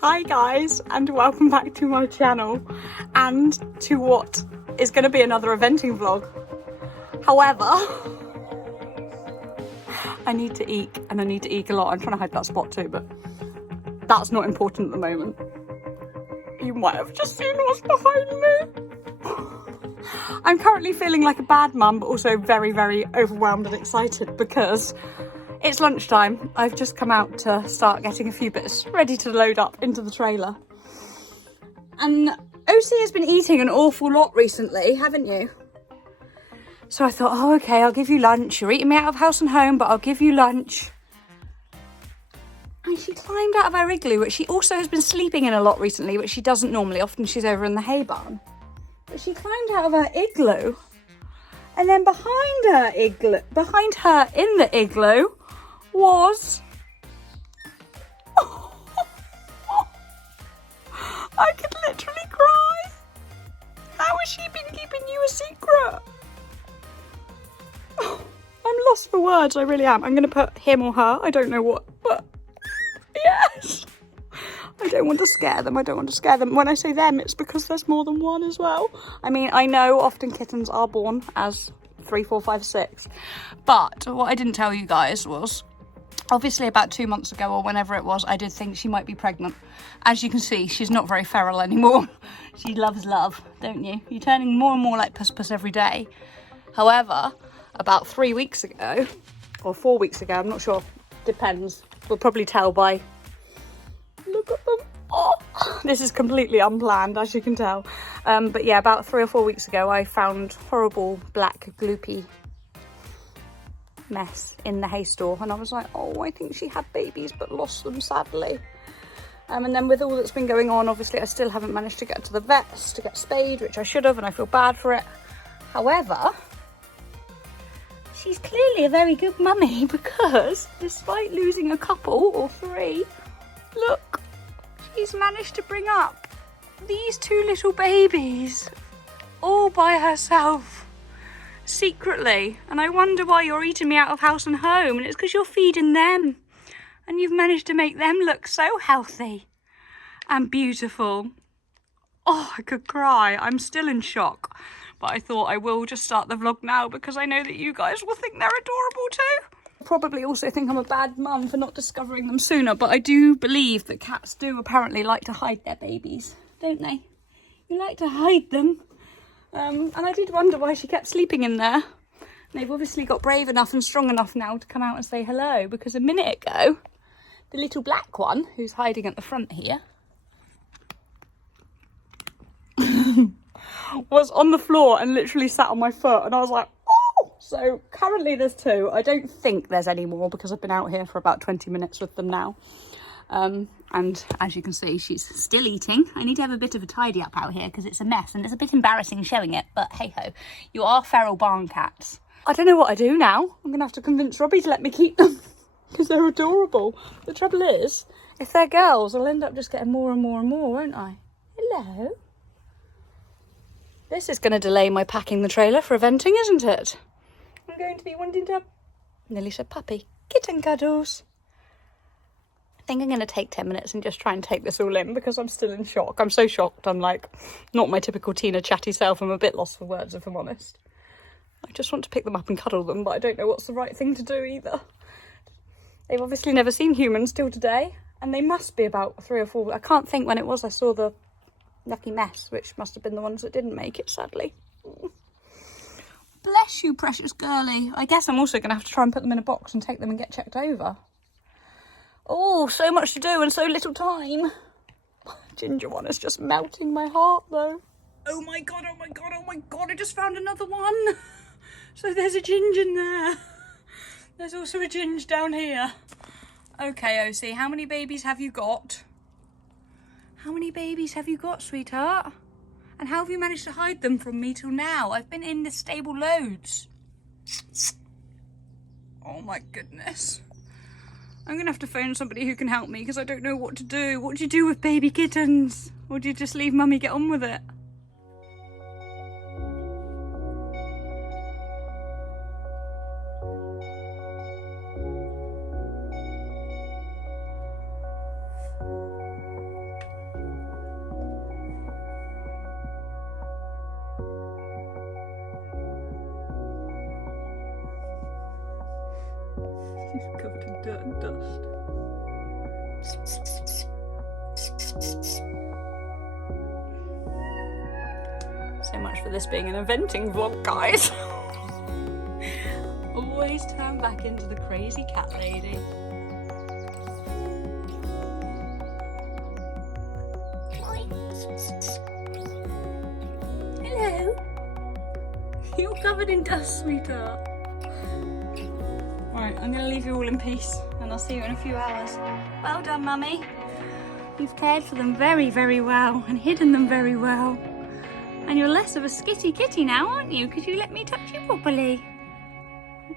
Hi guys, and welcome back to my channel and to what is going to be another eventing vlog. However, I need to eek, and I need to eek a lot. I'm trying to hide that spot too, but that's not important at the moment. You might have just seen what's behind me. I'm currently feeling like a bad mum, but also very, very overwhelmed and excited because it's lunchtime. I've just come out to start getting a few bits ready to load up into the trailer. And OC has been eating an awful lot recently, haven't you? So I thought, oh, okay, I'll give you lunch. You're eating me out of house and home, but I'll give you lunch. And she climbed out of her igloo, which she also has been sleeping in a lot recently, which she doesn't normally. Often she's over in the hay barn. But she climbed out of her igloo. And then behind her in the igloo, was I could literally cry. How has she been keeping you a secret? I'm lost for words, I really am. I'm going to put him or her, I don't know what, but yes. I don't want to scare them. When I say them, it's because there's more than one as well. I mean, I know often kittens are born as 3, 4, 5, 6, but what I didn't tell you guys was, obviously about 2 months ago or whenever it was, I did think she might be pregnant. As you can see, she's not very feral anymore. She loves love, don't you? You're turning more and more like Puss Puss every day. However, about 3 weeks ago, or 4 weeks ago, I'm not sure, depends. We'll probably tell by, look at them. Oh, this is completely unplanned, as you can tell. But yeah, about 3 or 4 weeks ago, I found horrible black gloopy mess in the hay store, and I was like, oh, I think she had babies but lost them sadly. And then with all that's been going on, obviously I still haven't managed to get to the vets to get spayed, which I should have, and I feel bad for it. However, she's clearly a very good mummy because despite losing a couple or 3, look, she's managed to bring up these 2 little babies all by herself. Secretly. And I wonder why you're eating me out of house and home, and it's because you're feeding them and you've managed to make them look so healthy and beautiful. Oh, I could cry. I'm still in shock, but I thought I will just start the vlog now because I know that you guys will think they're adorable too. Probably also think I'm a bad mum for not discovering them sooner, but I do believe that cats do apparently like to hide their babies, don't they? You like to hide them. And I did wonder why she kept sleeping in there. They've obviously got brave enough and strong enough now to come out and say hello, because a minute ago, the little black one, who's hiding at the front here, was on the floor and literally sat on my foot, and I was like, oh! So currently there's 2. I don't think there's any more because I've been out here for about 20 minutes with them now. And as you can see, she's still eating. I need to have a bit of a tidy up out here because it's a mess and it's a bit embarrassing showing it, but hey ho, you are feral barn cats. I don't know what I do now. I'm gonna have to convince Robbie to let me keep them because they're adorable. The trouble is, if they're girls, I'll end up just getting more and more and more, won't I? Hello. This is gonna delay my packing the trailer for eventing, isn't it? I'm going to be wanting to have, nearly said puppy, kitten cuddles. I think I'm going to take 10 minutes and just try and take this all in because I'm still in shock. I'm so shocked. I'm like, not my typical Tina chatty self. I'm a bit lost for words, if I'm honest. I just want to pick them up and cuddle them, but I don't know what's the right thing to do either. They've obviously never seen humans till today, and they must be about 3 or 4. I can't think when it was I saw the lucky mess, which must have been the ones that didn't make it, sadly. Bless you, precious girly. I guess I'm also going to have to try and put them in a box and take them and get checked over. Oh, so much to do and so little time. Ginger one is just melting my heart though. Oh my god, oh my god, oh my god, I just found another one. So there's a ginger in there. There's also a ginger down here. Okay, OC, how many babies have you got? How many babies have you got, sweetheart? And how have you managed to hide them from me till now? I've been in this stable loads. Oh my goodness. I'm going to have to phone somebody who can help me because I don't know what to do. What do you do with baby kittens? Or do you just leave mummy get on with it? He's covered in dirt and dust. So much for this being an inventing vlog, guys. Always turn back into the crazy cat lady. Hello. You're covered in dust, sweetheart. Right, I'm going to leave you all in peace and I'll see you in a few hours. Well done, Mummy. You've cared for them very, very well and hidden them very well. And you're less of a skitty kitty now, aren't you? Because you let me touch you properly.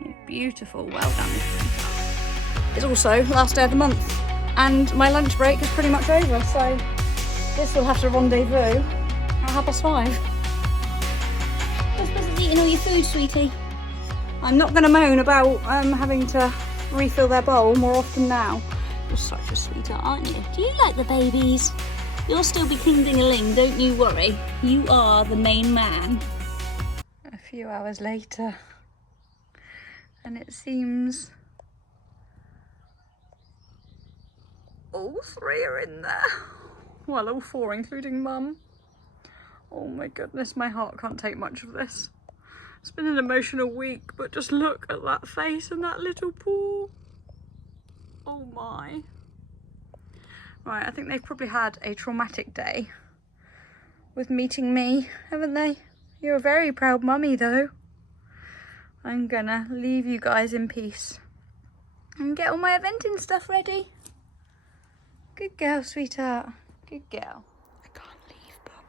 You're beautiful. Well done. It's also last day of the month and my lunch break is pretty much over, so this will have to rendezvous at 5:30. You're supposed to be eating all your food, sweetie. I'm not going to moan about having to refill their bowl more often now. You're such a sweetheart, aren't you? Do you like the babies? You'll still be king ding-a-ling, don't you worry. You are the main man. A few hours later, and it seems all 3 are in there. Well, all 4, including Mum. Oh my goodness, my heart can't take much of this. It's been an emotional week, but just look at that face and that little paw. Oh my. Right, I think they've probably had a traumatic day with meeting me, haven't they? You're a very proud mummy though. I'm gonna leave you guys in peace and get all my eventing stuff ready. Good girl, sweetheart. Good girl. I can't leave them.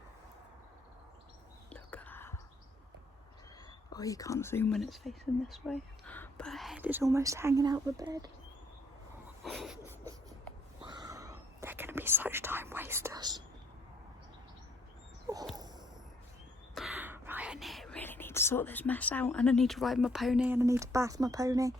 Look at her. Oh, you can't zoom when it's facing this way, but her head is almost hanging out the bed. They're going to be such time wasters. Oh. Right, I really need to sort this mess out, and I need to ride my pony, and I need to bath my pony. I'm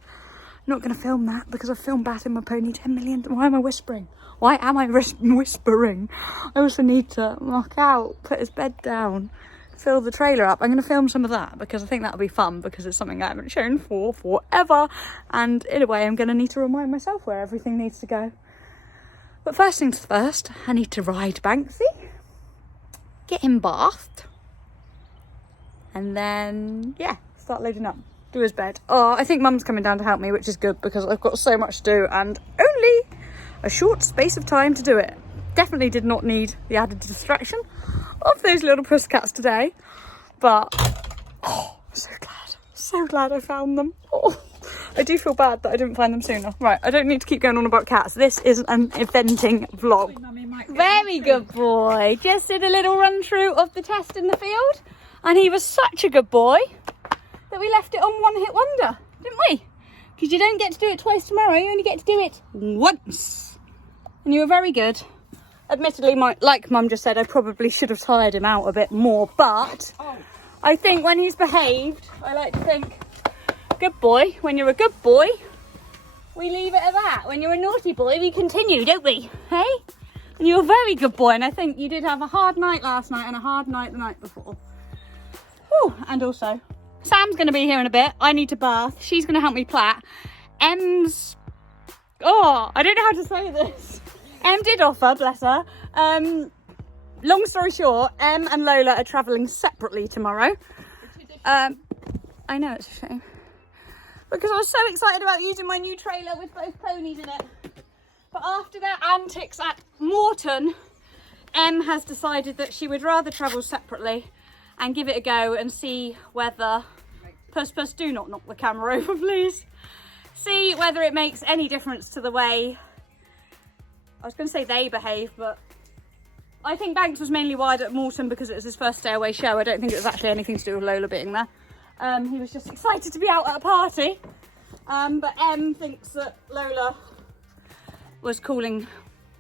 not going to film that because I've filmed bathing my pony 10 million. Why am I whispering? Why am I whispering? I also need to knock out, put his bed down, fill the trailer up. I'm going to film some of that because I think that'll be fun because it's something I haven't shown for forever. And in a way, I'm going to need to remind myself where everything needs to go. But first things first, I need to ride Banksy, get him bathed, and then, yeah, start loading up, do his bed. Oh, I think Mum's coming down to help me, which is good because I've got so much to do and only a short space of time to do it. Definitely did not need the added distraction of those little pussycats today, but oh, so glad I found them. Oh, I do feel bad that I didn't find them sooner. Right, I don't need to keep going on about cats. This is an eventing vlog. Very good boy. Just did a little run through of the test in the field, and he was such a good boy that we left it on one hit wonder, didn't we? Because you don't get to do it twice tomorrow, you only get to do it once. And you were very good. Admittedly, like Mum just said, I probably should have tired him out a bit more, but I think when he's behaved, I like to think, good boy. When you're a good boy, we leave it at that. When you're a naughty boy, we continue, don't we? Hey? And you're a very good boy, and I think you did have a hard night last night and a hard night the night before. Whew. And also, Sam's going to be here in a bit. I need to bath. She's going to help me plait. Em's... Oh, I don't know how to say this. Em did offer, bless her. Long story short, Em and Lola are travelling separately tomorrow. I know, it's a shame. Because I was so excited about using my new trailer with both ponies in it. But after their antics at Morton, Em has decided that she would rather travel separately and give it a go and see whether... Puss, do not knock the camera over, please. See whether it makes any difference to the way... I was going to say they behave, but I think Banks was mainly wired at Morton because it was his first stay away show. I don't think it was actually anything to do with Lola being there. He was just excited to be out at a party. But Em thinks that Lola was calling,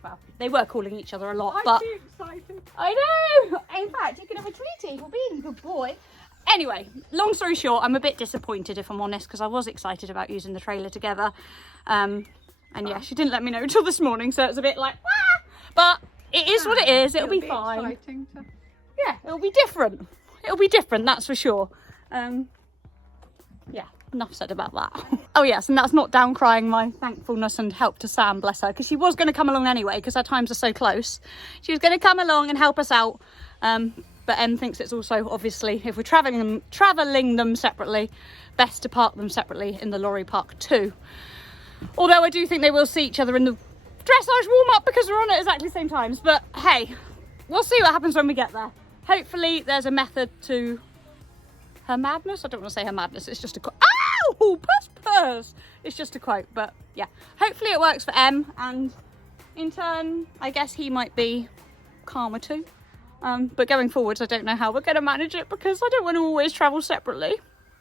well, they were calling each other a lot, but... I'm too excited. I know! In fact, you can have a treaty for being a good boy. Anyway, long story short, I'm a bit disappointed, if I'm honest, because I was excited about using the trailer together. And yeah, she didn't let me know until this morning, so it's a bit like, ah! But it is what it is. It'll be fine. Yeah, it'll be different. It'll be different, that's for sure. Yeah, enough said about that. Oh yes, and that's not down crying my thankfulness and help to Sam, bless her, because she was going to come along anyway because our times are so close. She was going to come along and help us out, but Em thinks it's also, obviously, if we're travelling them separately, best to park them separately in the lorry park too. Although I do think they will see each other in the dressage warm-up because we're on at exactly the same times. But hey, we'll see what happens when we get there. Hopefully there's a method to her madness. I don't want to say her madness, it's just a quote. Ow! Purse! It's just a quote, but yeah. Hopefully it works for Em, and in turn, I guess he might be calmer too. But going forwards, I don't know how we're going to manage it because I don't want to always travel separately.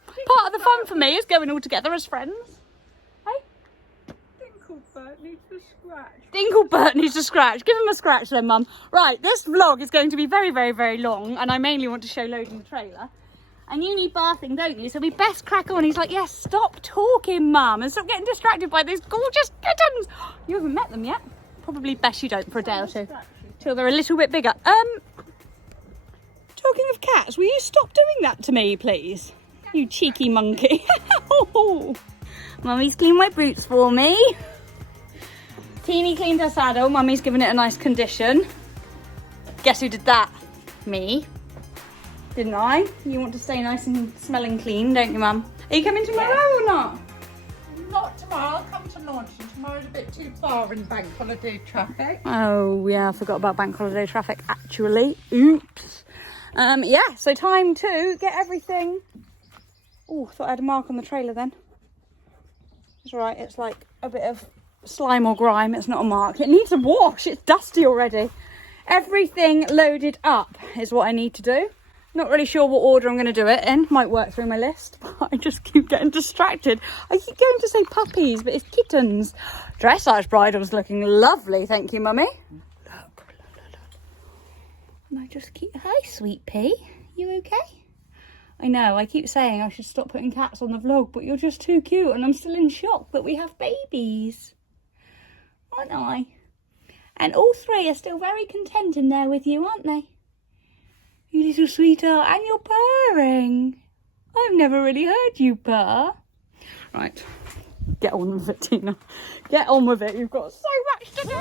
Part of the fun for me is going all together as friends. Dinklebert needs a scratch. Dinklebert needs a scratch. Give him a scratch then, Mum. Right, this vlog is going to be very, very, very long, and I mainly want to show loading the trailer. And you need bathing, don't you? So we best crack on. He's like, yes, stop talking, Mum, and stop getting distracted by these gorgeous kittens. You haven't met them yet? Probably best you don't for a day or two, till they're a little bit bigger. Talking of cats, will you stop doing that to me, please? You cheeky monkey. Mummy's cleaned my boots for me. Teeny cleaned her saddle. Mummy's given it a nice condition. Guess who did that? Me. Didn't I? You want to stay nice and smelling clean, don't you, Mum? Are you coming tomorrow or not? Not tomorrow, I'll come to launch, and tomorrow's a bit too far in bank holiday traffic. Oh, yeah, I forgot about bank holiday traffic, actually. Oops. Yeah, so time to get everything. Oh, thought I had a mark on the trailer then. It's right, it's like a bit of slime or grime. It's not a mark. It needs a wash. It's dusty already. Everything loaded up is what I need to do. Not really sure what order I'm going to do it in. Might work through my list, but I just keep getting distracted. I keep going to say puppies, but it's kittens. Dressage bridle's looking lovely. Thank you, Mummy. Look. And I just keep... Hi, sweet pea. You okay? I know, I keep saying I should stop putting cats on the vlog, but you're just too cute, and I'm still in shock that we have babies. Aren't I? And all three are still very content in there with you, aren't they? You little sweetheart, and you're purring. I've never really heard you purr. Right, get on with it, Tina. Get on with it, you've got so much to do.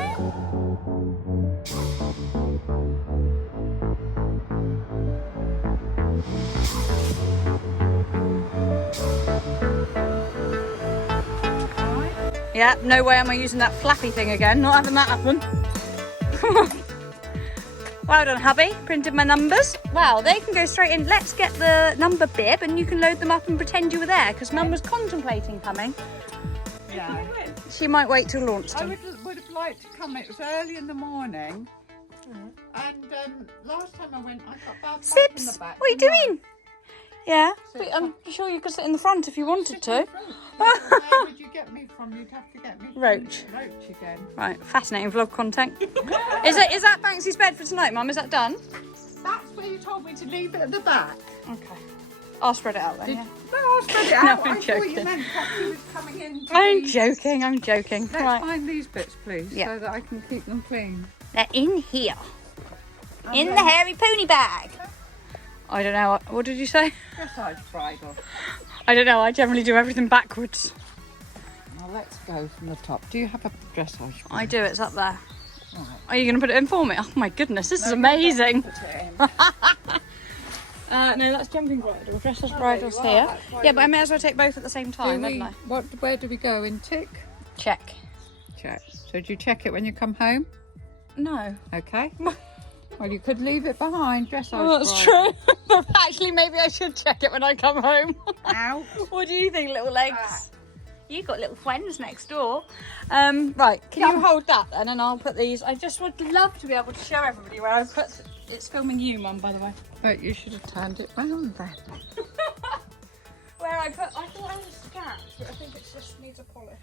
Yeah, no way am I using that flappy thing again. Not having that happen. Well done, hubby. Printed my numbers. Wow, they can go straight in. Let's get the number bib and you can load them up and pretend you were there, because Mum was contemplating coming. Yeah. She might wait till Launceston. I would have liked to come. It was early in the morning. And last time I went, I got bath in the back. What are you doing? Yeah, but I'm sure you could sit in the front if you wanted to. Where would you get me from? You'd have to get me from Roach. Roach again. Right, fascinating vlog content. Is that Banksy's bed for tonight, Mum? Is that done? That's where you told me to leave it at the back. Okay. I'll spread it out then, yeah. No, I'll spread it out. No, I'm I joking. thought you meant Poppy was coming in. I'm joking. Let's Right. find these bits, please, so that I can keep them clean. They're in here. And In then- the hairy pony bag. I don't know. What did you say? Dressage bridle. I don't know. I generally do everything backwards. Now let's go from the top. Do you have a dressage bridle? I do. It's up there. Right. Are you going to put it in for me? Oh my goodness, this is amazing. Put it in. No, that's jumping bridle. Dressage bridle's here. Yeah, but I may as well take both at the same time, Do we- don't I? Where do we go? In tick? Check. Check. So do you check it when you come home? No. Okay. Well, you could leave it behind. Dressage Oh, that's bridle. true. Actually, maybe I should check it when I come home. Out. What do you think, little legs? You've got little friends next door. Right, can you hold that then, and I'll put these. I just would love to be able to show everybody where I've put. It's filming you, Mum, by the way. But you should have turned it round then. Where I thought I was a sketch, but I think it just needs a polish.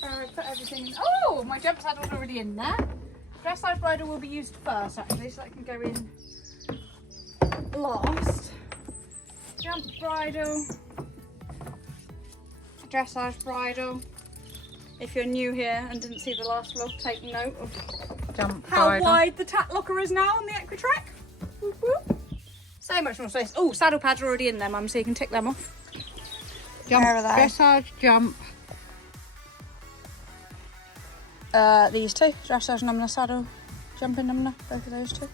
I put everything in. Oh, my jump saddle's already in there. Dressage bridle will be used first, actually, so that can go in last. Jump bridle. Dressage bridle. If you're new here and didn't see the last vlog, take note of Jump how bridle. wide the tat locker is now on the Equestrian. Whoop, whoop. So much more space. Oh, saddle pads are already in there, Mum, so you can tick them off. Jump, Where are they? dressage, jump. These two, dressage number, saddle, jumping number, both of those two.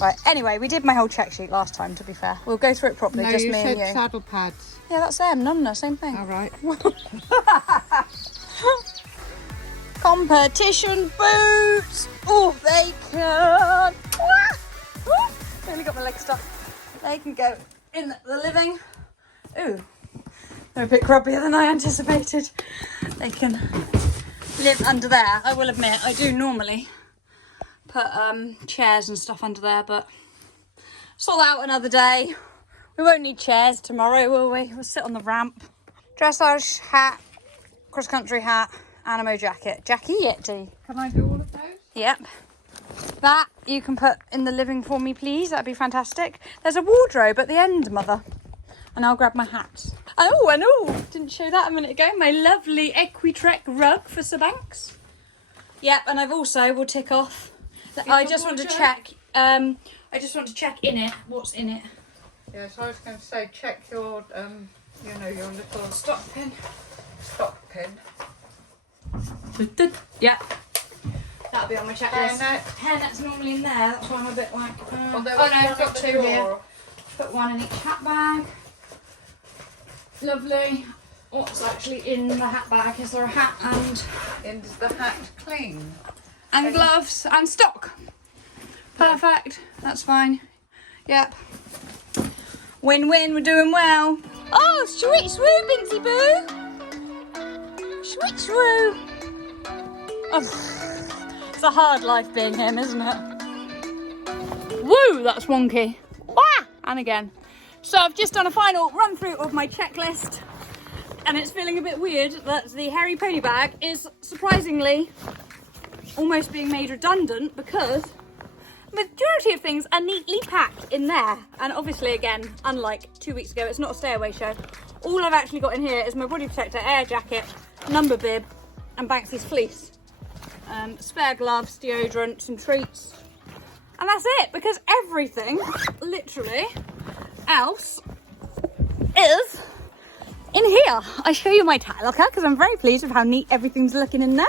Right, anyway, we did my whole check sheet last time, to be fair. We'll go through it properly, No, just you me said and you. saddle pads. Yeah, that's them, number, same thing. All right. Competition boots! Oh, they can! Nearly got my leg stuck. They can go in the living. Ooh, they're a bit grubbier than I anticipated. They can live under there. I will admit, I do normally put chairs and stuff under there, but sort that out another day. We won't need chairs tomorrow, will we? We'll sit on the ramp. Dressage hat, cross-country hat, Animo jacket. Jackie-yeti. Can I do all of those? Yep. That you can put in the living for me, please. That'd be fantastic. There's a wardrobe at the end, Mother. And I'll grab my hats. Oh, didn't show that a minute ago. My lovely Equestrian rug for Sir Banks. Yep, and I've also, we'll tick off. I just want to check, I just want to check in it, what's in it. Yeah, so I was going to say, check your, you know, your little Stock pin. stock pin. Yep. That'll be on my checklist. Hairnet's normally in there, that's why I'm a bit like... Oh, no, I've got two here. Put one in each hat bag. Lovely. What's actually in the hat bag? Is there a hat and... Is the hat clean? And gloves and stock. Perfect. That's fine. Yep. Win-win, we're doing well. Oh, sweet swoo, Binksy Boo. Sweet swoo. Oh, it's a hard life being him, isn't it? Woo, that's wonky. Wah! And again. So I've just done a final run through of my checklist, and it's feeling a bit weird that the hairy pony bag is surprisingly almost being made redundant, because the majority of things are neatly packed in there. And obviously, again, unlike 2 weeks ago, it's not a stay away show. All I've actually got in here is my body protector, air jacket, number bib, and Banksy's fleece. Spare gloves, deodorant, some treats. And that's it, because everything, literally, else is in here. I show you my tie locker because I'm very pleased with how neat everything's looking in there.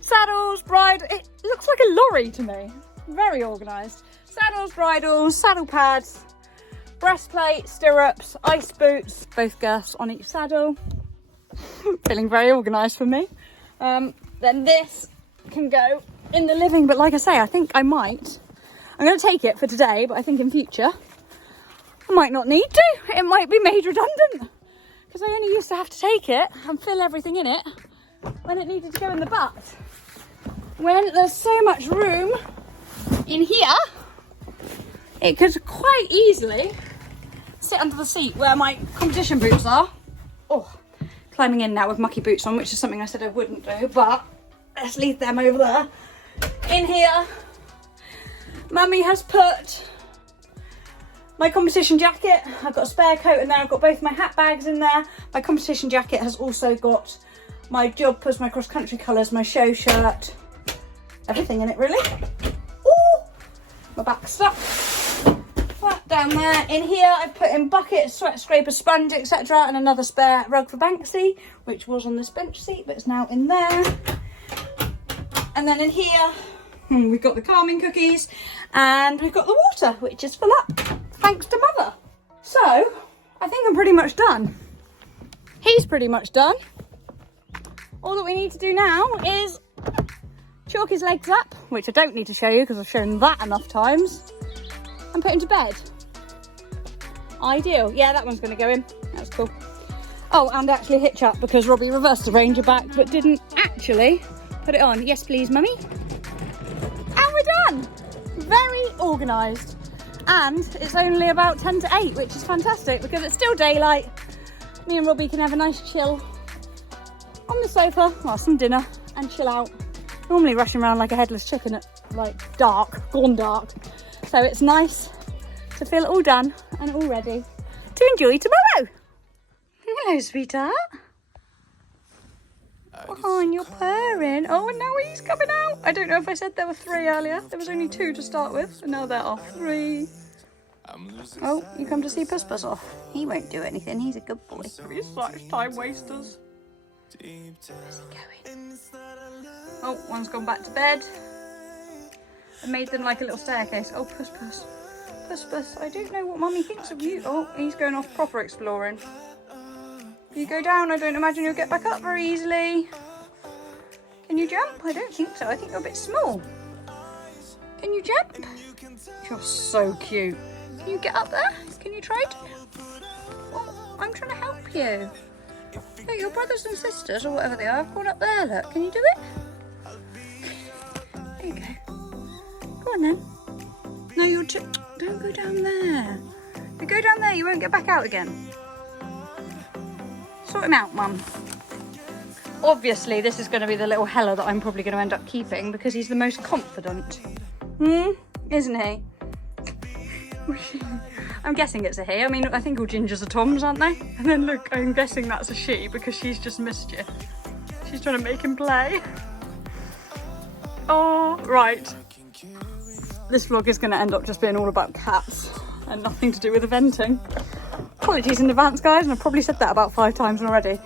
Saddles, bridle. It looks like a lorry to me. Very organised. Saddles, bridles, saddle pads, breastplate, stirrups, ice boots, both girths on each saddle. Feeling very organised for me. Then this can go in the living, but like I say, I think I'm going to take it for today, but I think in future I might not need to. It might be made redundant, because I only used to have to take it and fill everything in it when it needed to go in the butt. When there's so much room in here, it could quite easily sit under the seat where my competition boots are. Oh, climbing in now with mucky boots on, which is something I said I wouldn't do, but let's leave them over there. In here, Mummy has put my competition jacket. I've got a spare coat in there. I've got both my hat bags in there. My competition jacket has also got my jumpers, my cross-country colours, my show shirt, everything in it really. Ooh, my back stuck. That down there. In here I've put in buckets, sweat scraper, sponge, etc., and another spare rug for Banksy, which was on this bench seat but it's now in there. And then in here we've got the calming cookies and we've got the water, which is full up thanks to Mother. So I think I'm pretty much done. He's pretty much done. All that we need to do now is chalk his legs up, which I don't need to show you because I've shown that enough times, and put him to bed. Ideal. Yeah, that one's going to go in. That's cool. Oh, and actually hitch up, because Robbie reversed the Ranger back but didn't actually put it on. Yes, please, Mummy. And we're done. Very organised. And it's only about 10 to 8, which is fantastic because it's still daylight. Me and Robbie can have a nice chill on the sofa, well, some dinner, and chill out. Normally rushing around like a headless chicken at like dark, gone dark. So it's nice to feel all done and all ready to enjoy tomorrow. Hello, sweetheart. fine, you're purring. Oh, and now he's coming out. I don't know if I said there were 3 earlier. There was only 2 to start with, and now there are 3. Oh, you come to see Puss Puss off. He won't do anything, he's a good boy. He's such time wasters. Where's he going? Oh, one's gone back to bed. I made them like a little staircase. Oh, Puss Puss. Puss Puss, I don't know what Mummy thinks of you. Oh, he's going off proper exploring. If you go down, I don't imagine you'll get back up very easily. Can you jump? I don't think so. I think you're a bit small. Can you jump? You're so cute. Can you get up there? Can you try to? Oh, I'm trying to help you. Look, your brothers and sisters, or whatever they are, have gone up there. Look, can you do it? There you go. Go on then. No, you're don't go down there. If you go down there, you won't get back out again. Sort him out, Mum. Obviously, this is going to be the little Hella that I'm probably going to end up keeping because he's the most confident. Isn't he? I'm guessing it's a he. I mean, I think all gingers are Toms, aren't they? And then look, I'm guessing that's a she because she's just mischief. She's trying to make him play. Oh, right. This vlog is going to end up just being all about cats and nothing to do with eventing. Apologies in advance, guys, and I've probably said that about 5 times already.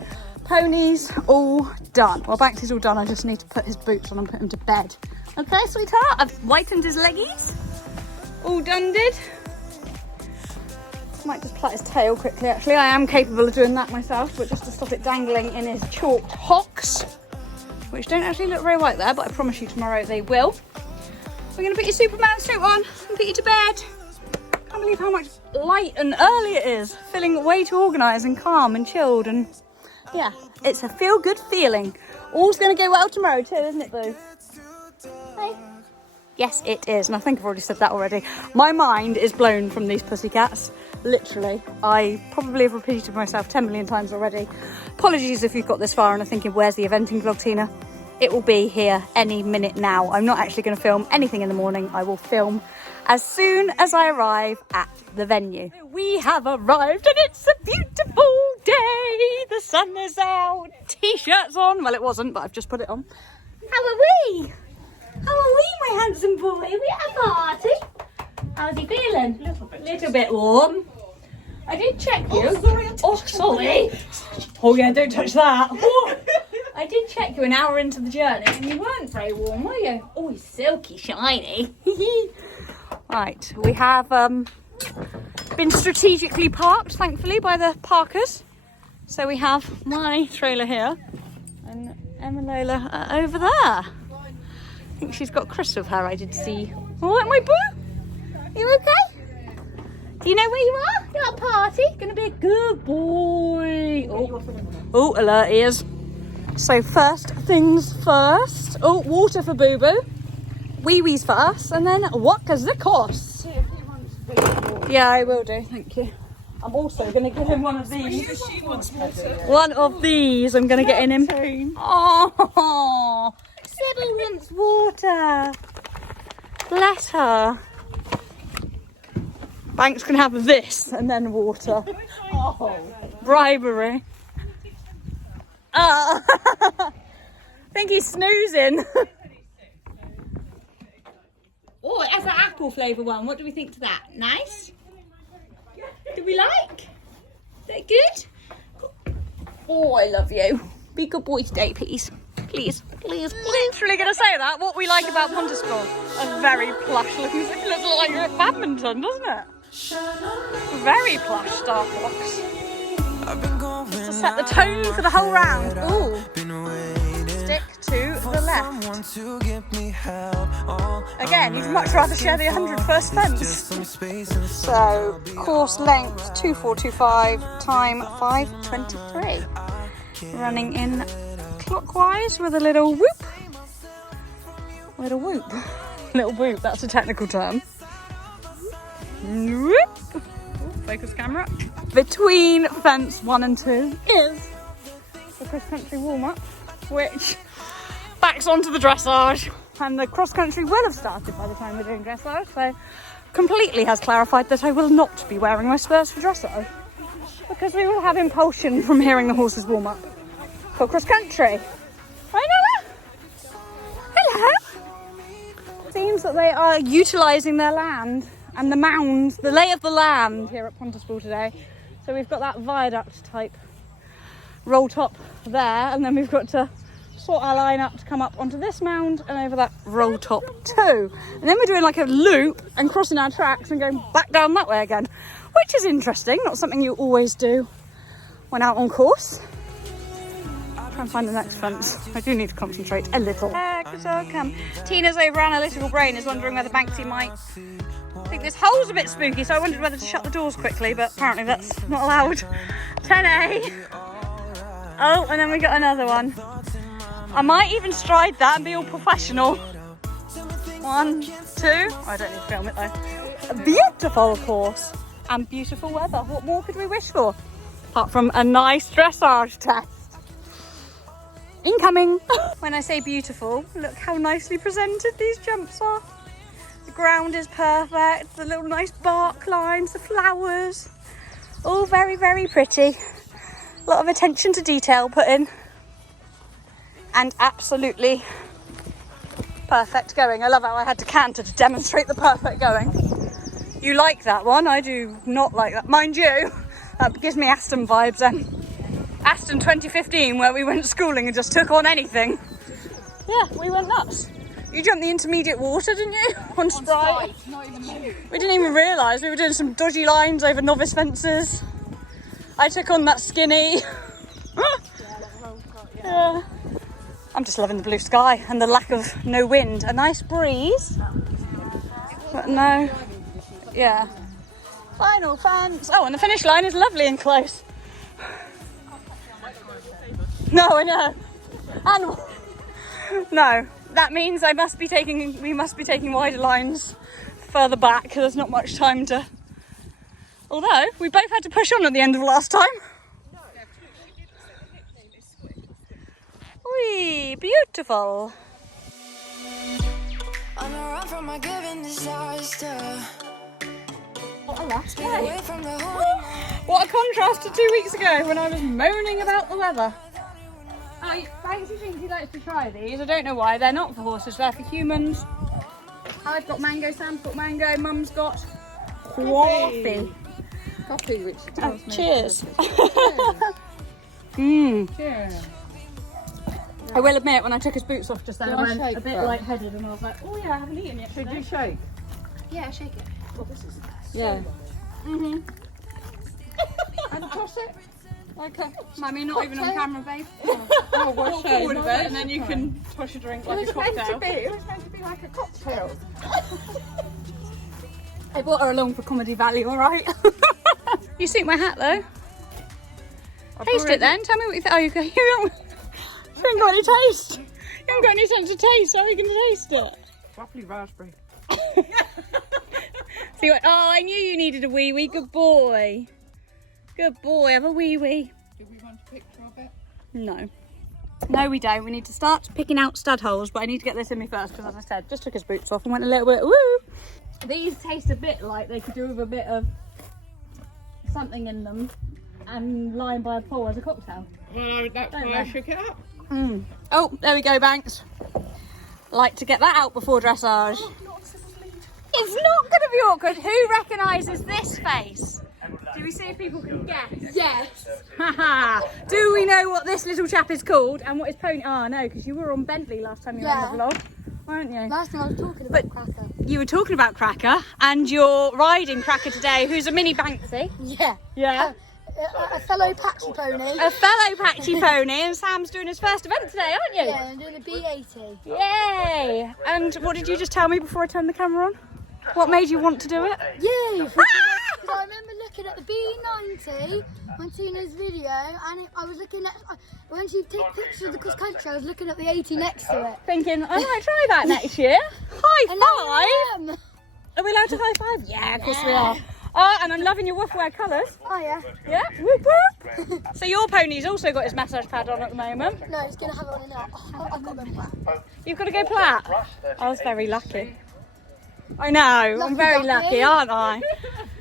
Ponies all done. Well, Banksy's all done. I just need to put his boots on and put him to bed. Okay, sweetheart? I've whitened his leggies. All done, did. Might just plait his tail quickly, actually. I am capable of doing that myself, but just to stop it dangling in his chalked hocks, which don't actually look very white there, but I promise you tomorrow they will. We're going to put your Superman suit on and put you to bed. Can't believe how much light and early it is. Feeling way too organised and calm and chilled, and yeah, it's a feel-good feeling. All's going to go well tomorrow too, isn't it, Boo? Hey. Yes, it is, and I think I've already said that already. My mind is blown from these pussycats. Literally, I probably have repeated myself 10 million times already. Apologies if you've got this far and are thinking, where's the eventing vlog, Tina? It will be here any minute now. I'm not actually going to film anything in the morning. I will film as soon as I arrive at the venue. We have arrived and it's a beautiful day. The sun is out, t-shirts on. Well, it wasn't, but I've just put it on. How are we? How are we, my handsome boy? Are we at a party? How's he feeling? Little bit warm. I did check you. Oh, sorry. Oh yeah, don't touch that. I did check you an hour into the journey and you weren't very warm, were you? Oh, he's silky shiny. Right, we have been strategically parked, thankfully, by the parkers. So we have my trailer here and Emma Lola over there. I think she's got Chris with her, I did see. All right, my boo? You okay? Do you know where you are? You're at a party? Gonna be a good boy. Oh, alert ears. So first things first. Oh, water for Boo Boo. Wee-wees first, and then what is the cost? Yeah, I will do, thank you. I'm also going to give him one of these. One of these I'm going to get in him. Oh, Sybil wants water. Bless her. Banks can have this and then water. Oh, bribery. Oh, I think he's snoozing. Oh, it has an apple flavour one. What do we think to that? Nice? Do we like? Is that good? Oh, I love you. Be a good boy today, please. Please, please, please. Literally going to say that. What we like about Pontispool. A very plush looking. It looks like you're at badminton, doesn't it? Very plush start box. To set the tone for the whole round. Ooh. Stick to the left. Again, you'd much rather share the 100 first fence. So, course length 2425, time 5:23. Running in clockwise with a little whoop. Little whoop. Little whoop, that's a technical term. Whoop. Focus camera. Between fence 1 and 2 is the cross-country warm-up, which backs onto the dressage, and the cross-country will have started by the time we're doing dressage, so completely has clarified that I will not be wearing my spurs for dressage because we will have impulsion from hearing the horses warm up for cross-country. seems that they are utilising their land and the mound, the lay of the land here at Pontispool today. So we've got that viaduct type roll top there, and then we've got to sort our line up to come up onto this mound and over that roll top too. And then we're doing like a loop and crossing our tracks and going back down that way again, which is interesting, not something you always do when out on course. Try and find the next fence. I do need to concentrate a little. Tina's over analytical brain is wondering whether Banksy might think this hole's a bit spooky, so I wondered whether to shut the doors quickly, but apparently that's not allowed. 10A. Oh, and then we got another one. I might even stride that and be all professional. 1, 2. I don't need to film it though. A beautiful course and beautiful weather. What more could we wish for? Apart from a nice dressage test. Incoming! When I say beautiful, look how nicely presented these jumps are. The ground is perfect, the little nice bark lines, the flowers. All very, very pretty. A lot of attention to detail put in. And absolutely perfect going. I love how I had to canter to demonstrate the perfect going. You like that one? I do not like that. Mind you, that gives me Aston vibes then. Aston 2015, where we went schooling and just took on anything. Yeah, we went nuts. You jumped the intermediate water, didn't you? On Sprite. We didn't even realise we were doing some dodgy lines over novice fences. I took on that skinny. Yeah. I'm just loving the blue sky and the lack of no wind. A nice breeze, but no. Yeah. Final fence. Oh, and the finish line is lovely and close. No, I know. And no, that means we must be taking wider lines further back because there's not much time to. Although we both had to push on at the end of last time. Whee, beautiful. On a run from my given disaster. What a contrast to 2 weeks ago when I was moaning about the weather. Banksy thinks he likes to try these. I don't know why. They're not for horses, they're for humans. I've got mango, Sam's got mango, Mum's got coffee. Coffee, which tells me. Cheers. Cheers. I will admit, when I took his boots off just then, I went a bit them? lightheaded and I was like, oh yeah, I haven't eaten yet. Should you shake? Yeah, shake it. Well, this is Yeah. and toss it. Okay. Mummy, not even on camera, babe. Oh, well, Forward a bit and then you can toss your drink like a cocktail. It was meant to be like a cocktail. I brought her along for comedy value, alright? You suit my hat though. Taste it then, tell me what you think. Oh, you haven't got any taste. You haven't got any sense of taste, so we can taste it. Lovely raspberry. See what? Oh, I knew you needed a wee wee. Good boy. Good boy. Have a wee wee. Do we want a picture of it? No. No, we don't. We need to start picking out stud holes, but I need to get this in me first because, as I said, just took his boots off and went a little bit woo. These taste a bit like they could do with a bit of something in them and lying by a pool as a cocktail. Well, that's why I shook it up. Oh, there we go, Banks. Like to get that out before dressage. It's not going to be awkward. Who recognises this face? Do we see if people can guess? Yes. Haha. Do we know what this little chap is called and what his pony? Oh no, because you were on Bentley last time you were on the vlog, weren't you? Last time I was talking about Cracker. You were talking about Cracker, and you're riding Cracker today, who's a mini Banksy. Yeah. Yeah. A fellow patchy pony. A fellow patchy pony, and Sam's doing his first event today, aren't you? Yeah, I'm doing a B80. Yay! And what did you just tell me before I turned the camera on? What made you want to do it? Yeah, because I remember looking at the B90 on Tina's video, and I was looking at, when she took pictures of the cross country, I was looking at the 80 next to it. Thinking, I might try that next year. High And five! Are we allowed to high five? Yeah, of course we are. Oh, and I'm loving your woof wear colours. Oh yeah. Yeah, whoop whoop. So your pony's also got his massage pad on at the moment. No, it's going to have it on and out. Oh, I've got them back. You've got to go plat. I was very lucky. I know, I'm very lucky, aren't I?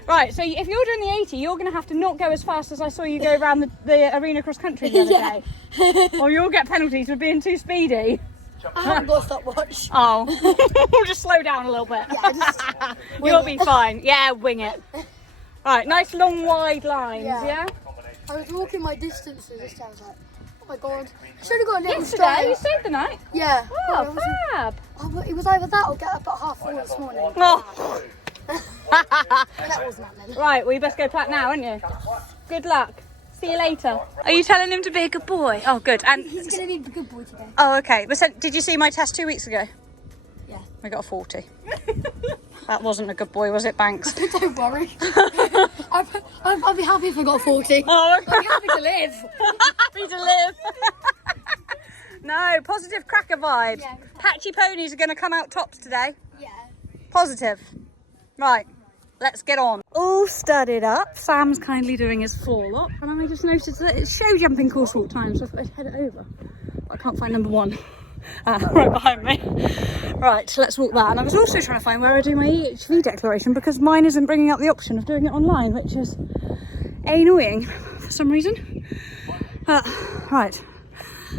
Right, so if you're doing the 80, you're going to have to not go as fast as I saw you go around the arena cross country the other day. Or you'll get penalties for being too speedy. I haven't got a stopwatch. Oh, we'll just slow down a little bit. Yeah, just You'll be fine. Yeah, wing it. Right, nice long wide lines, yeah? I was walking my distances this time. I was like, oh my god, I should have got a little Yesterday, stride. you stayed the night? Yeah. Oh, fab. It was either that or get up at 4:30 this morning. Oh. That wasn't happening. Right, well, you best go pack now, aren't you? Good luck. See you later. Are you telling him to be a good boy? Oh, good. And He's going to be a good boy today. oh, okay. But did you see my test 2 weeks ago? Yeah. I got a 40. That wasn't a good boy, was it, Banks? Don't worry. I'll be happy if I got a 40. Oh, I'll be happy to live. happy to live. No, positive cracker vibes. Yeah. Patchy ponies are going to come out tops today. Yeah. Positive. Right, let's get on. All studded up. Sam's kindly doing his fall up, and I just noticed that it's show jumping course walk time, so I thought I'd head over. But I can't find number 1. Right behind me. Right, so let's walk that. And I was also trying to find where I do my EHV declaration because mine isn't bringing up the option of doing it online, which is annoying for some reason. Right,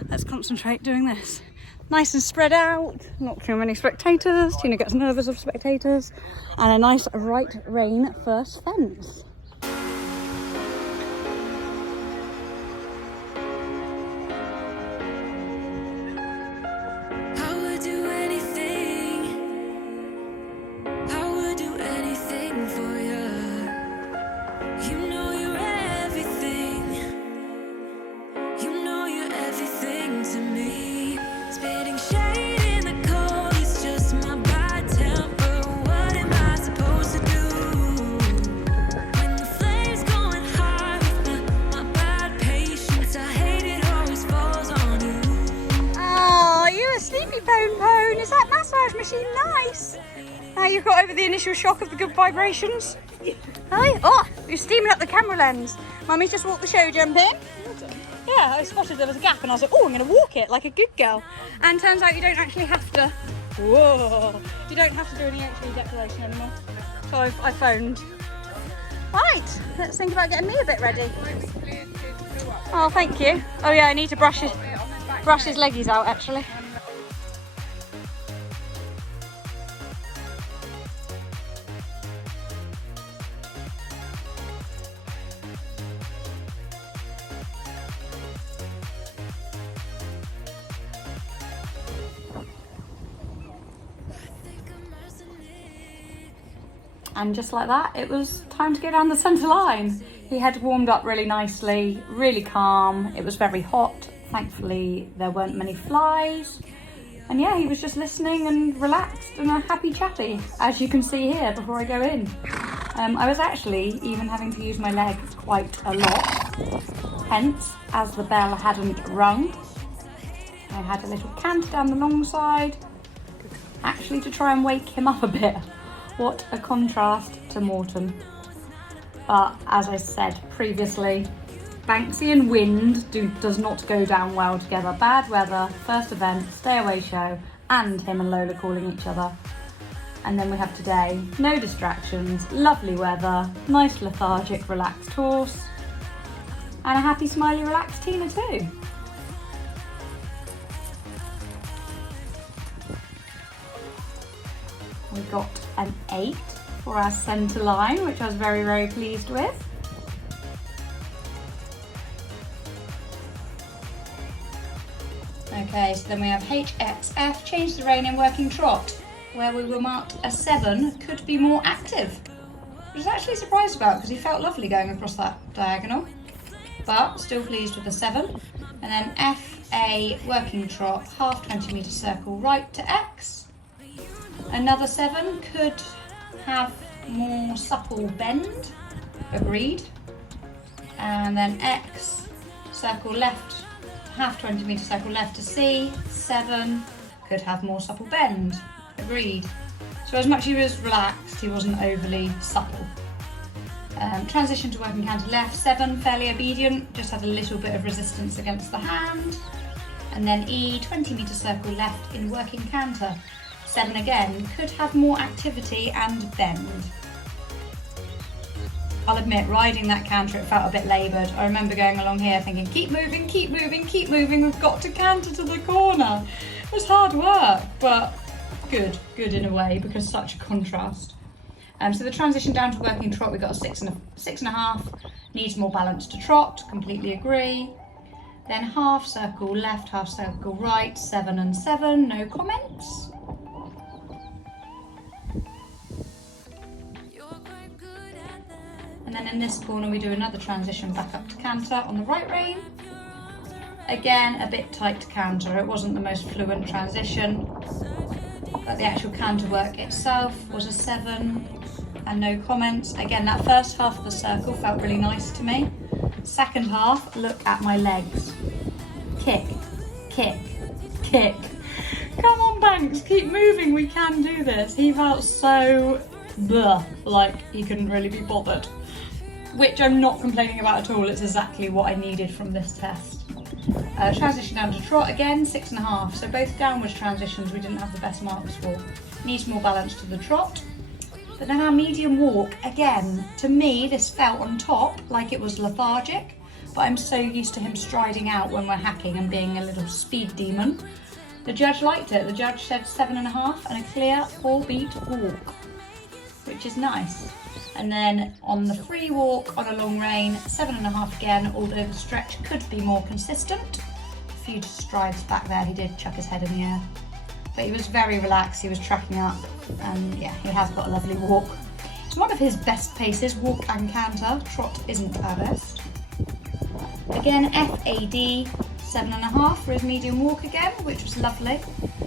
let's concentrate doing this. Nice and spread out, not too many spectators. Tina gets nervous of spectators. And a nice right rein first fence. Is that massage machine nice? Now you've got over the initial shock of the good vibrations. Hi. Oh, you're steaming up the camera lens. Mummy's just walked the show jump in. Yeah, I spotted there was a gap and I was like, oh, I'm going to walk it like a good girl. And turns out you don't actually have to. Whoa. You don't have to do any HV declaration anymore. So I phoned. Right, let's think about getting me a bit ready. Oh, thank you. Oh yeah, I need to brush his leggies out actually. And just like that, it was time to go down the centre line. He had warmed up really nicely, really calm. It was very hot. Thankfully, there weren't many flies. And yeah, he was just listening and relaxed and a happy chappy, as you can see here before I go in. I was actually even having to use my leg quite a lot. Hence, as the bell hadn't rung, I had a little canter down the long side, actually to try and wake him up a bit. What a contrast to Morton. But as I said previously, Banksy and wind does not go down well together. Bad weather, first event, stay away show, and him and Lola calling each other. And then we have today, no distractions, lovely weather, nice lethargic relaxed horse, and a happy smiley relaxed Tina too. We got an 8 for our centre line, which I was very, very pleased with. Okay, so then we have HXF, change the rein in working trot, where we were marked a 7, could be more active. I was actually surprised about because he felt lovely going across that diagonal, but still pleased with the 7. And then FA, working trot, half 20 metre circle, right to X. Another 7, could have more supple bend, agreed. And then X, circle left, half 20 metre circle left to C, 7, could have more supple bend, agreed. So as much as he was relaxed, he wasn't overly supple. Transition to working canter left, 7, fairly obedient, just had a little bit of resistance against the hand. And then E, 20 metre circle left in working canter. 7 again, could have more activity and bend. I'll admit, riding that canter, it felt a bit laboured. I remember going along here thinking, keep moving, keep moving, keep moving, we've got to canter to the corner. It was hard work, but good in a way, because such a contrast. So the transition down to working trot, we got a 6.5, needs more balance to trot, completely agree. Then half circle left, half circle right, 7 and 7, no comments. And then in this corner we do another transition back up to canter on the right rein. Again, a bit tight to canter, it wasn't the most fluent transition, but the actual canter work itself was a 7 and no comments. Again, that first half of the circle felt really nice to me. Second half, look at my legs. Kick, kick, kick. Come on Banks, keep moving, we can do this. He felt so bleh, like he couldn't really be bothered. Which I'm not complaining about at all, it's exactly what I needed from this test. Transition down to trot again, 6.5. So both downwards transitions we didn't have the best marks for. Needs more balance to the trot. But then our medium walk, again, to me this felt on top like it was lethargic, but I'm so used to him striding out when we're hacking and being a little speed demon. The judge liked it. The judge said 7.5 and a clear 4-beat walk, which is nice. And then on the free walk on a long rein, 7.5 again, although the stretch could be more consistent. A few strides back there, he did chuck his head in the air. But he was very relaxed, he was tracking up, and yeah, he has got a lovely walk. It's one of his best paces, walk and canter. Trot isn't our best. Again, FAD, 7.5 for his medium walk again, which was lovely.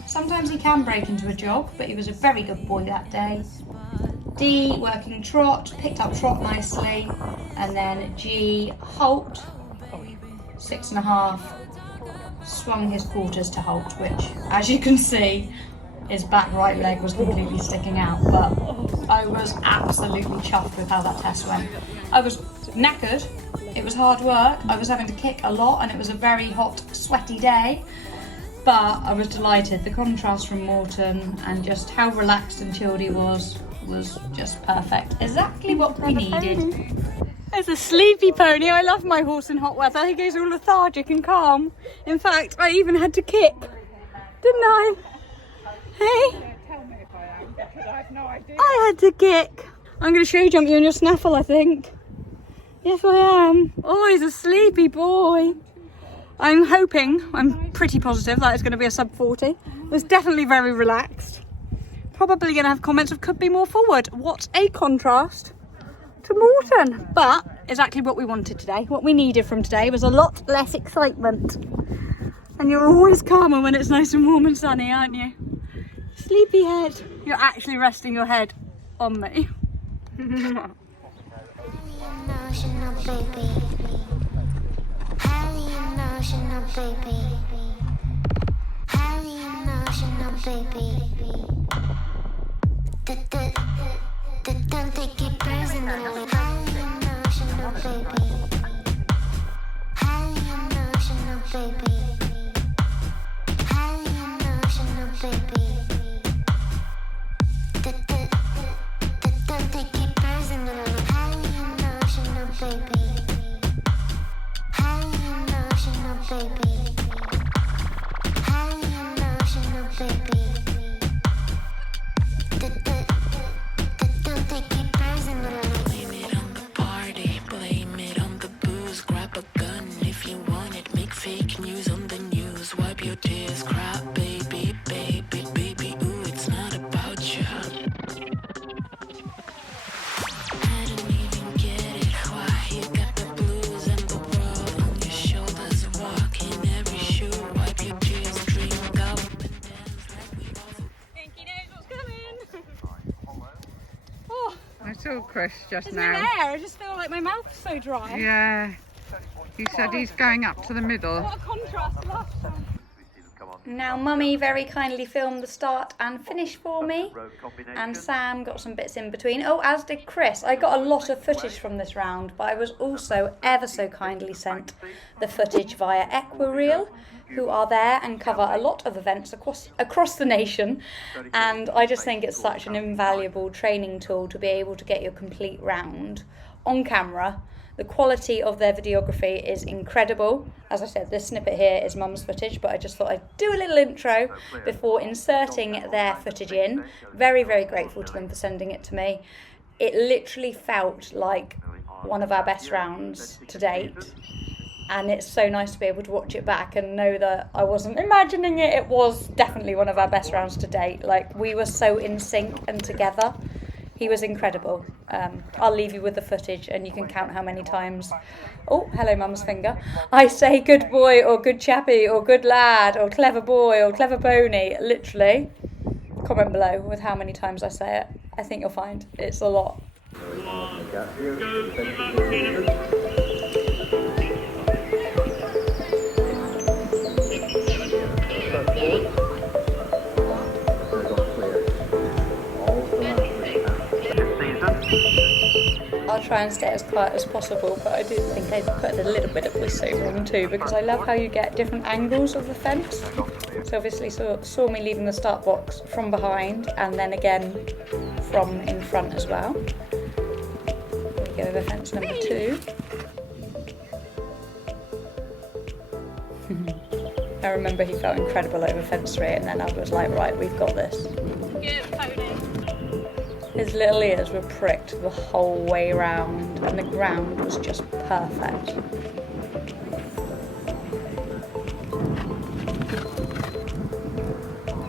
Sometimes he can break into a jog, but he was a very good boy that day. D, working trot, picked up trot nicely, and then G, halt, 6.5, swung his quarters to halt, which, as you can see, his back right leg was completely sticking out, but I was absolutely chuffed with how that test went. I was knackered, it was hard work, I was having to kick a lot, and it was a very hot, sweaty day, but I was delighted. The contrast from Morton and just how relaxed and chilled he was just perfect. Exactly what we needed. There's a sleepy pony. I love my horse in hot weather. He goes all lethargic and calm. In fact, I even had to kick, didn't I? Hey? Yeah, tell me if I am, because I have no idea. I had to kick. I'm going to show jump you on your snaffle, I think. Yes, I am. Oh, he's a sleepy boy. I'm hoping, I'm pretty positive that it's going to be a sub 40. It was definitely very relaxed. Probably going to have comments of could be more forward. What a contrast to Morton. But exactly what we wanted today. What we needed from today was a lot less excitement. And you're always calmer when it's nice and warm and sunny, aren't you? Sleepy head. You're actually resting your head on me. Emotional baby. Highly emotional baby. Highly emotional baby. Don't take it personally. Highly emotional baby. Highly emotional baby. Highly emotional baby. Don't take it personally. Highly emotional baby. Highly emotional baby. Highly emotional baby. Don't take it personally. Blame it on the party, blame it on the booze. Grab a gun if you want it. Make fake news on the news. Wipe your tears, cry, baby, baby, baby. Ooh, it's not about you. I don't even get it. Why you got the blues and the world on your shoulders? Walk in every shoe. Wipe your tears, drink up and dance like we all. Pinky knows what's coming. Oh, I saw Chris just there's now. no air. I just feel like my mouth's so dry. Yeah. He said he's going up to the middle. What a contrast last time. Now Mummy very kindly filmed the start and finish for me, and Sam got some bits in between. Oh, as did Chris. I got a lot of footage from this round, but I was also ever so kindly sent the footage via Equestrian, who are there and cover a lot of events across the nation, and I just think it's such an invaluable training tool to be able to get your complete round on camera. The quality of their videography is incredible. As I said, this snippet here is Mum's footage, but I just thought I'd do a little intro before inserting their footage in. Very, very grateful to them for sending it to me. It literally felt like one of our best rounds to date. And it's so nice to be able to watch it back and know that I wasn't imagining it. It was definitely one of our best rounds to date. Like, we were so in sync and together. He was incredible. I'll leave you with the footage and you can count how many times, oh, hello mum's finger, I say good boy or good chappy or good lad or clever boy or clever pony. Literally, comment below with how many times I say it. I think you'll find it's a lot. I'll try and stay as quiet as possible, but I do think I've put a little bit of voiceover on too, because I love how you get different angles of the fence. So obviously saw me leaving the start box from behind and then again from in front as well. Here we go over fence number 2. I remember he felt incredible over fence 3 and then I was like, right, we've got this. Good pony. His little ears were pricked the whole way round and the ground was just perfect.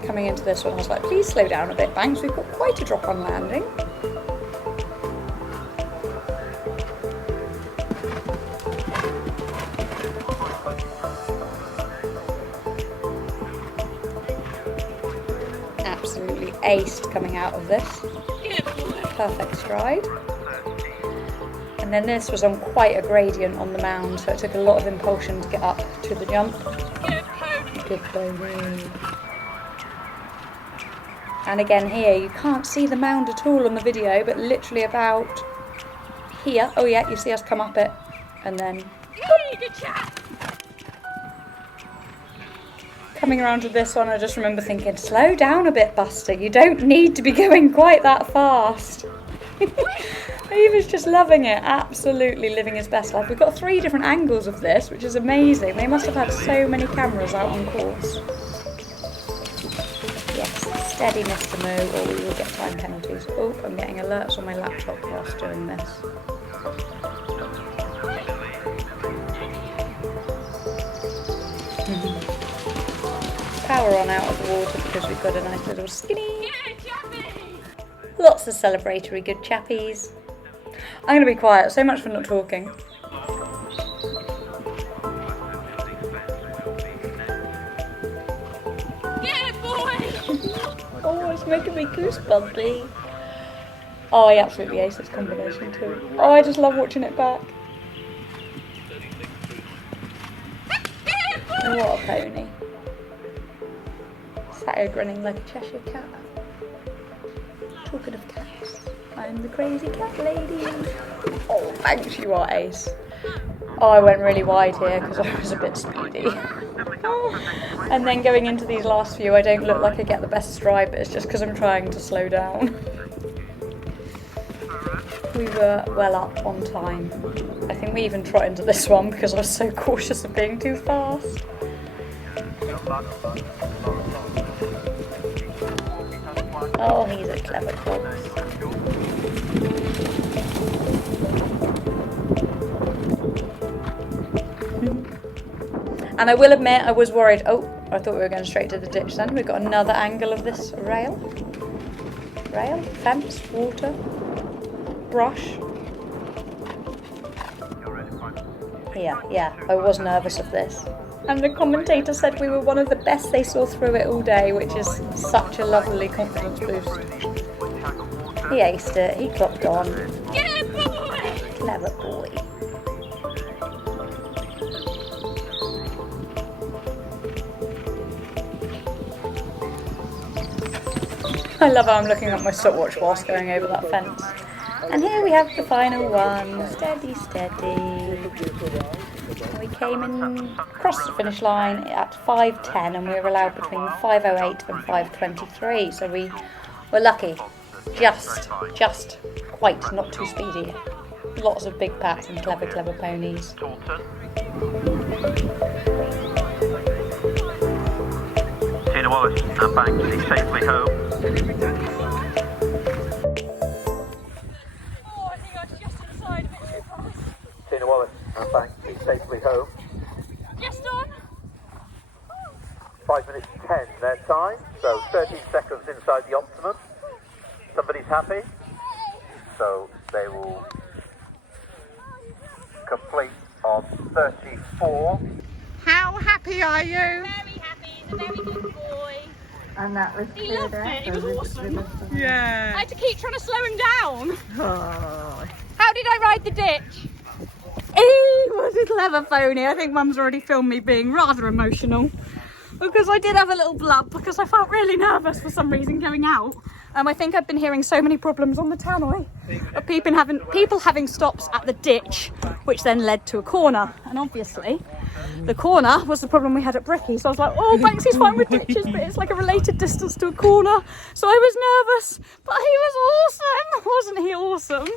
Coming into this one I was like, please slow down a bit, Banks, we've got quite a drop on landing. Absolutely aced coming out of this. Perfect stride. And then this was on quite a gradient on the mound, so it took a lot of impulsion to get up to the jump. Good pony. And again here, you can't see the mound at all on the video, but literally about here. Oh yeah, you see us come up it, and then coming around to this one, I just remember thinking, slow down a bit, Buster. You don't need to be going quite that fast. He was just loving it, absolutely living his best life. We've got 3 different angles of this, which is amazing. They must have had so many cameras out on course. Yes, steady, Mr. Moo, or we will get time penalties. Oh, I'm getting alerts on my laptop whilst doing this. Power on out of the water because we've got a nice little skinny. Lots of celebratory good chappies. I'm going to be quiet, so much for not talking. Yeah, boy! Oh, it's making me goosebumpy. Oh, I absolutely ace this combination too. Oh, I just love watching it back. What a pony. Sat here grinning like a Cheshire cat. Talking of cats, I'm the crazy cat lady. Oh, thanks, you are ace. Oh, I went really wide here because I was a bit speedy. And then going into these last few, I don't look like I get the best stride, but it's just because I'm trying to slow down. We were well up on time. I think we even trot into this one because I was so cautious of being too fast. Oh, he's a clever fox. And I will admit, I was worried. Oh, I thought we were going straight to the ditch then. We've got another angle of this rail. Rail, fence, water, brush. Yeah, I was nervous of this. And the commentator said we were one of the best they saw through it all day, which is such a lovely confidence boost. He aced it, he clocked on. Yeah, boy! Clever boy. I love how I'm looking at my stopwatch whilst going over that fence. And here we have the final one. Steady, steady. We came in across the finish line at 5:10 and we were allowed between 5:08 and 5:23. So we were lucky. Just quite not too speedy. Lots of big pats and clever, clever ponies. Tina Wallace and Banksy safely home. Oh, I think I was just inside a bit too fast. Tina Wallace and Banksy safely home. Just on. 5 minutes 10 their time, so 13 seconds inside the optimum. Somebody's happy, so they will complete on 34. How happy are you? Very happy. He's a very good boy. And that was He loved it. It was awesome. I Yeah. had to keep trying to slow him down. Oh. How did I ride the ditch? He was a clever pony. I think Mum's already filmed me being rather emotional because I did have a little blub because I felt really nervous for some reason going out. I think I've been hearing so many problems on the tannoy of people having stops at the ditch, which then led to a corner. And obviously, the corner was the problem we had at Bricky. So I was like, oh, Banksy's fine with ditches, but it's like a related distance to a corner. So I was nervous, but he was awesome. Wasn't he awesome?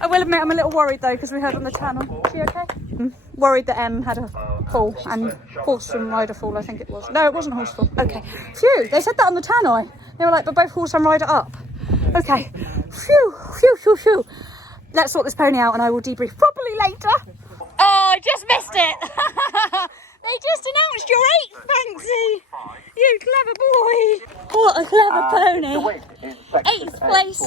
I will admit I'm a little worried though, because we heard on the channel. Is she okay? Worried that Em had a fall, and horse and rider fall, I think it was. No, it wasn't horse fall. Okay. Phew, they said that on the tannoy. They were like, but both horse and rider up. Okay. Phew, phew, phew, phew. Let's sort this pony out and I will debrief properly later. Oh, I just missed it. They just announced your 8th, Banksy. You clever boy. What a clever pony. 8th place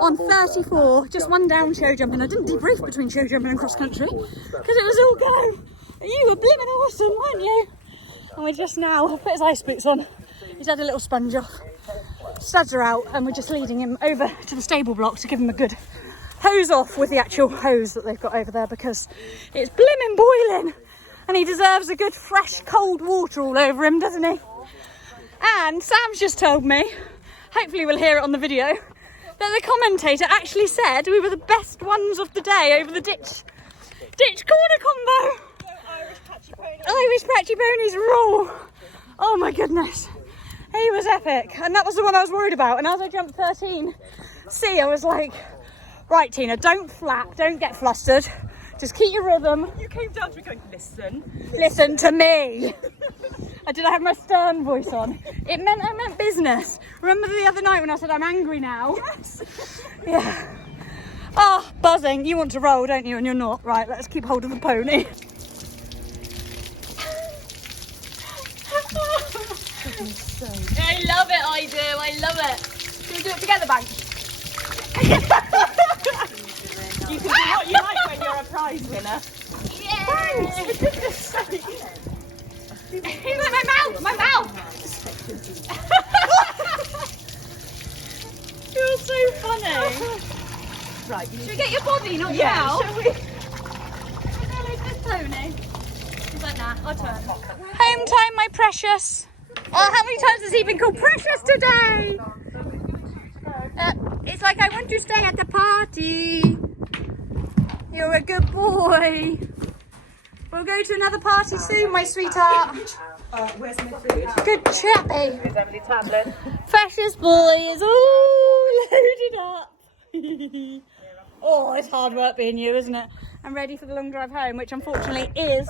on 34. Just one down show jumping. I didn't debrief between show jumping and cross country because it was all go. You were blimmin' awesome, weren't you? And we're just now, put his ice boots on. He's had a little sponge off. Studs are out and we're just leading him over to the stable block to give him a good hose off with the actual hose that they've got over there because it's blimmin' boiling and he deserves a good fresh cold water all over him, doesn't he? And Sam's just told me, hopefully we'll hear it on the video, that the commentator actually said we were the best ones of the day over the ditch corner combo. Irish patchy ponies rule. Oh my goodness. He was epic, and that was the one I was worried about. And as I jumped 13C, I was like, right, Tina, don't flap, don't get flustered. Just keep your rhythm. You came down to me going, Listen to me. I did have my stern voice on. I meant business. Remember the other night when I said I'm angry now? Yes. Yeah. Oh, buzzing. You want to roll, don't you? And you're not. Right, let's keep hold of the pony. I love it, I do. I love it. Can we do it together, Bank? You can do what you like when you're a prize winner. Yeah. He's like, my mouth. You're so funny. Right, Should we get your body, not your yeah, mouth? shall we? Hello, this pony. He's like, nah, I'll turn. Home time, my precious. Oh, how many times has he been called precious today? It's like I want to stay at the party. You're a good boy. We'll go to another party soon, my sweetheart. Where's my food? Good chappy. Here's Emily Tablet. Precious boy is all loaded up. Oh, it's hard work being you, isn't it? I'm ready for the long drive home, which unfortunately is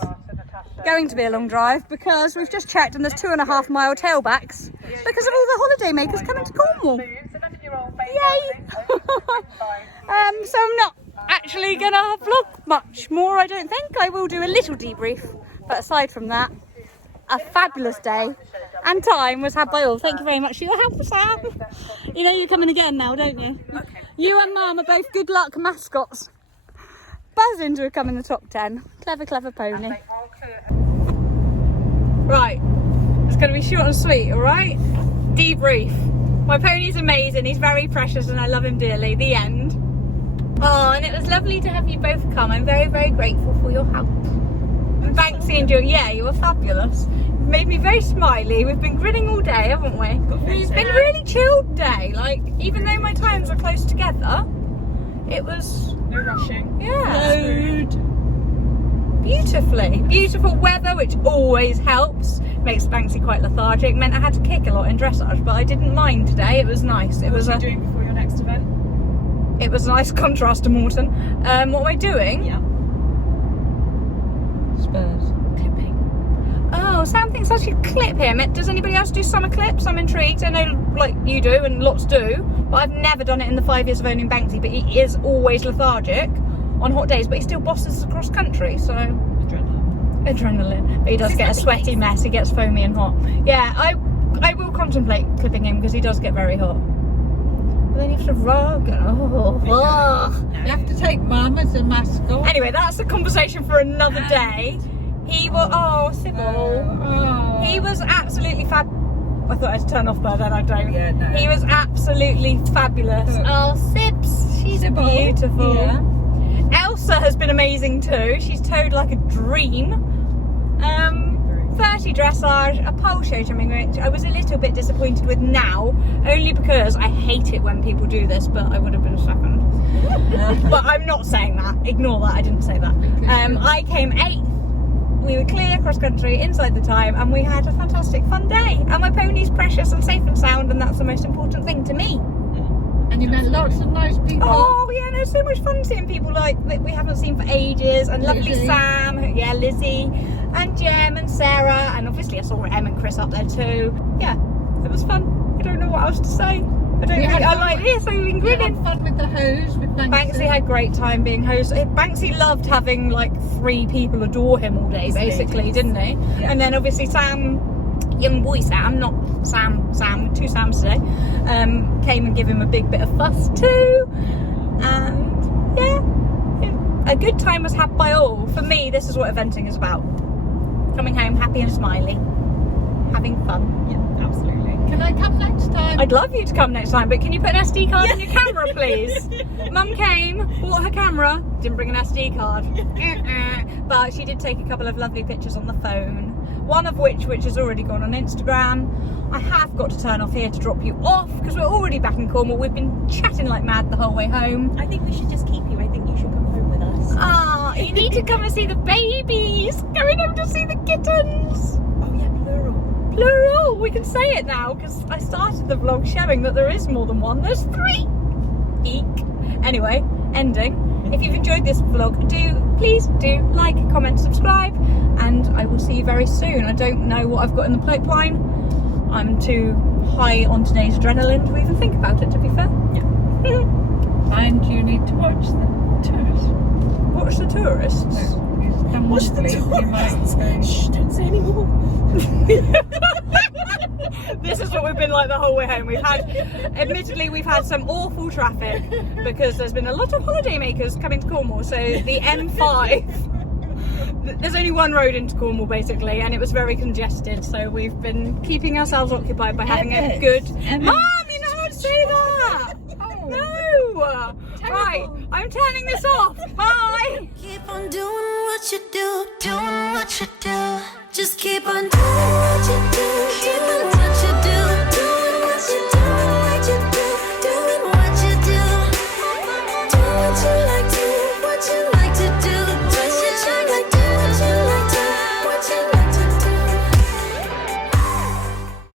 going to be a long drive because we've just checked and there's 2.5 mile tailbacks because of all the holiday makers coming to Cornwall. Yay! So I'm not actually gonna vlog much more, I don't think. I will do a little debrief, but aside from that, a fabulous day and time was had by all. Thank you very much for your help, Sam. You know you're coming again now, don't you? Okay. You and Mum are both good luck mascots. Buzzing to have come in the top 10. Clever, clever pony. Right, it's going to be short and sweet, all right? Debrief. My pony's amazing. He's very precious and I love him dearly. The end. Oh, and it was lovely to have you both come. I'm very, very grateful for your help. And Banksy and Jill, yeah, you were fabulous. You've made me very smiley. We've been grinning all day, haven't we? It's been a really chilled day. Like, even though my times are close together, it was... No rushing. Yeah. Beautifully. Beautiful weather, which always helps. Makes Banksy quite lethargic. Meant I had to kick a lot in dressage, but I didn't mind today. It was nice. It was What are you doing before your next event? It was a nice contrast to Morton. What am I doing? Yeah. Spurs. Clipping. Oh, Sam thinks I should clip him. Does anybody else do summer clips? I'm intrigued. I know, like, you do and lots do, but I've never done it in the 5 years of owning Banksy. But he is always lethargic on hot days, but he still bosses across country, so adrenaline. But he does get a sweaty mess. He gets foamy and hot. Yeah, I will contemplate clipping him because he does get very hot. But then you have to rug and You have to take Mum as a mascot. Anyway, that's a conversation for another day. He was Sybil. He was absolutely fab. I thought I'd turn off, but then I don't. Yeah, no. He was absolutely fabulous. Oh, Sibs, she's Sybil, beautiful. yeah. Elsa has been amazing too. She's towed like a dream. 30 dressage, a pole show jumping, which I was a little bit disappointed with now, only because I hate it when people do this, but I would have been second. But I'm not saying that. Ignore that. I didn't say that. I came 8th. We were clear cross country inside the time, and we had a fantastic fun day. And my pony's precious and safe and sound, and that's the most important thing to me. And you met lots of nice people. Oh yeah, no, so much fun seeing people like that we haven't seen for ages, and lovely Lizzie. Sam, Lizzie, and Jem and Sarah, and obviously I saw Em and Chris up there too. Yeah, it was fun. I don't know what else to say. I don't think I like this. I've been We grinning. had fun with the hose with Banksy. Banksy had a great time being host. Banksy loved having like 3 people adore him all day, basically, didn't he? Yeah. And then obviously Sam, young boy Sam, not Sam, 2 Sams today, came and gave him a big bit of fuss too. And yeah, a good time was had by all. For me, this is what eventing is about. Coming home happy and smiley, having fun. Yeah, absolutely. Can I come next time? I'd love you to come next time, but can you put an SD card in your camera, please? Mum came, bought her camera, didn't bring an SD card. But she did take a couple of lovely pictures on the phone. One of which has already gone on Instagram. I have got to turn off here to drop you off because we're already back in Cornwall. We've been chatting like mad the whole way home. I think we should just keep you. I think you should come home with us. Ah, you need to come and see the babies. Going home to see the kittens. Oh yeah, plural. Plural. We can say it now because I started the vlog showing that there is more than one. There's 3. Eek. Anyway, ending. If you've enjoyed this vlog, please do like, comment, subscribe, and I will see you very soon. I don't know what I've got in the pipeline. I'm too high on today's adrenaline to even think about it, to be fair. Yeah. And you need to watch the tourists. Watch the tourists. Watch the tourists. Shh, don't say anymore. This is what we've been like the whole way home. Admittedly, we've had some awful traffic because there's been a lot of holidaymakers coming to Cornwall. So the M5, there's only one road into Cornwall basically, and it was very congested. So we've been keeping ourselves occupied by having a good. Mum, you know how to say that? Oh. No. Right, I'm turning this off. Bye. Keep on doing what you do, doing what you do. Just keep on doing what you